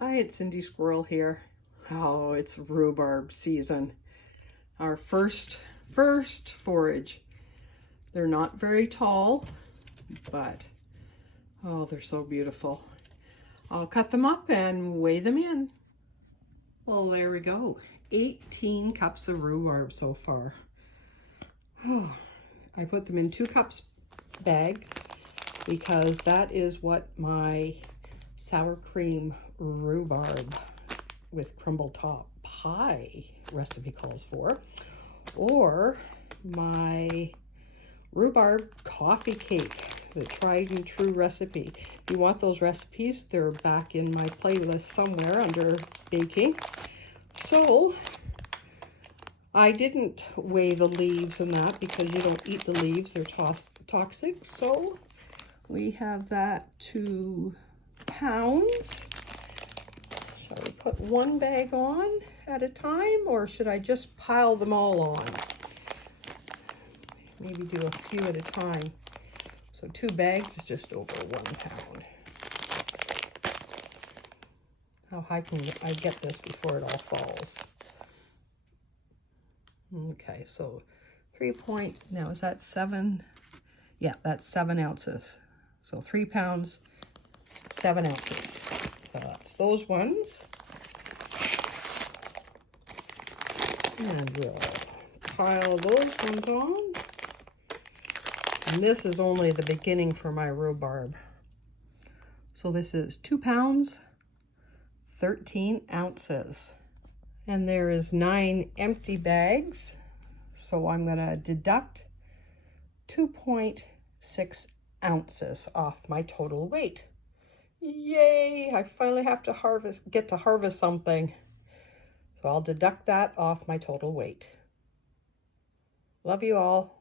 Hi, it's Cindy Squirrel here. Oh, it's rhubarb season. Our first forage. They're not very tall, but oh, they're so beautiful. I'll cut them up and weigh them in. Well, there we go. 18 cups of rhubarb so far. Oh, I put them in 2 cups bag because that is what my sour cream rhubarb with crumble top pie recipe calls for, or my rhubarb coffee cake, the tried and true recipe. If you want those recipes, they're back in my playlist somewhere under baking. So I didn't weigh the leaves in that because you don't eat the leaves, they're toxic. So we have that 2 pounds. Shall we put one bag on at a time, or should I just pile them all on? Maybe do a few at a time. So 2 bags is just over 1 pound. How high can I get this before it all falls? Okay, so now is that 7? Yeah, that's 7 ounces. So 3 pounds, 7 ounces. So that's those ones. And we'll pile those ones on. And this is only the beginning for my rhubarb. So this is 2 pounds, 13 ounces. And there is 9 empty bags. So I'm gonna deduct 2.6 ounces off my total weight. Yay, I finally have to get to harvest something. So I'll deduct that off my total weight. Love you all.